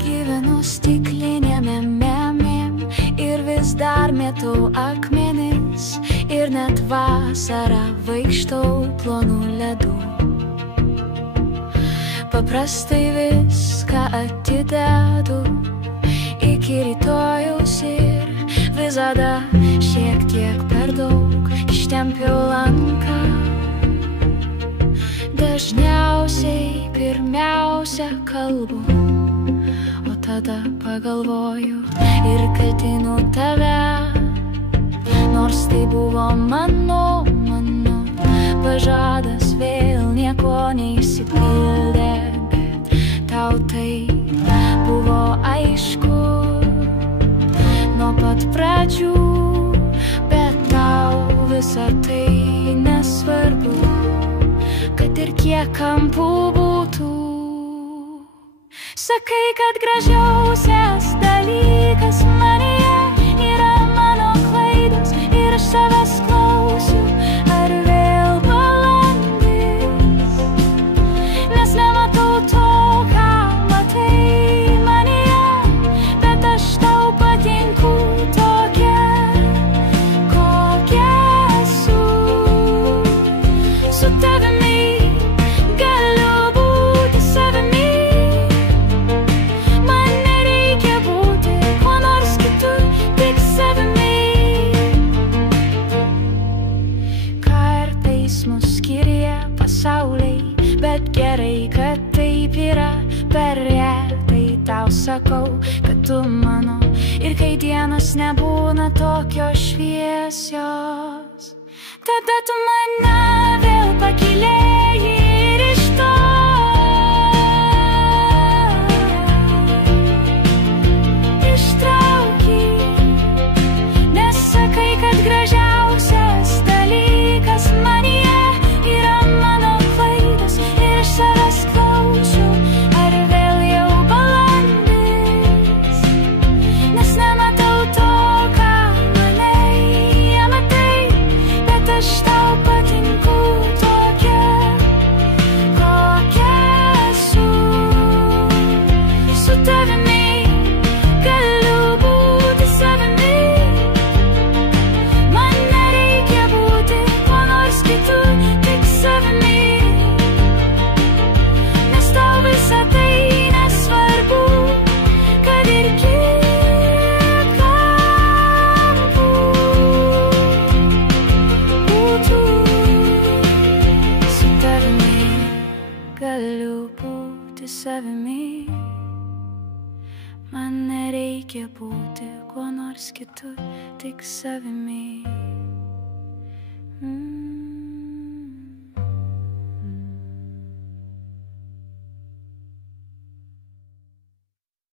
Gyvenu stiklinėme memėm ir vis dar mėtau akmenis, ir net vasarą vaikštau plonų ledų. Paprastai viską atidedu iki rytojaus ir visada šiek tiek per daug ištempiau lanką. Dažniausiai pirmiausia kalbu, o tada pagalvoju ir kaltinu tave. Nors tai buvo mano pažadas, vėl nieko neišsipildė, bet tau tai buvo aišku nuo pat pradžių. Bet tau visa tai nesvarbu, kad ir kiek kampų būtų. Sakai, kad gražiausias dalykas manyje yra mano klaidos ir aš savęs klausiu, ar vėl balandis, nes nematau to, ką matai manyje, bet aš tau patinku tokia, kokia esu. Su tavimi galiu būti savimi, man nereikia būti kuo nors kitu, tik savimi. Kartais mus skiria pasauliai, bet gerai, kad taip yra. Per retai tau sakau, kad tu mano, ir kai dienos nebūna tokios šviesios, tada tu mane vėl pakylėjai ir iš to ištrauki. Nes sakai, kad gražiausias dalykas manyje yra mano klaidos ir aš savęs klausiu, ar vėl jau balandis, nes nematau to, ką manai matai, bet aš tau patinku tokia, kokia esu. Su tavimi galiu būti savimi, man nereikia būti kuo nors kitu, tik savimi, nes tau visa tai nesvarbu, kad ir kiek kampų būtų. Su tavimi galiu būti savimi, man nereikia būti kuo nors kitu, tik savimi.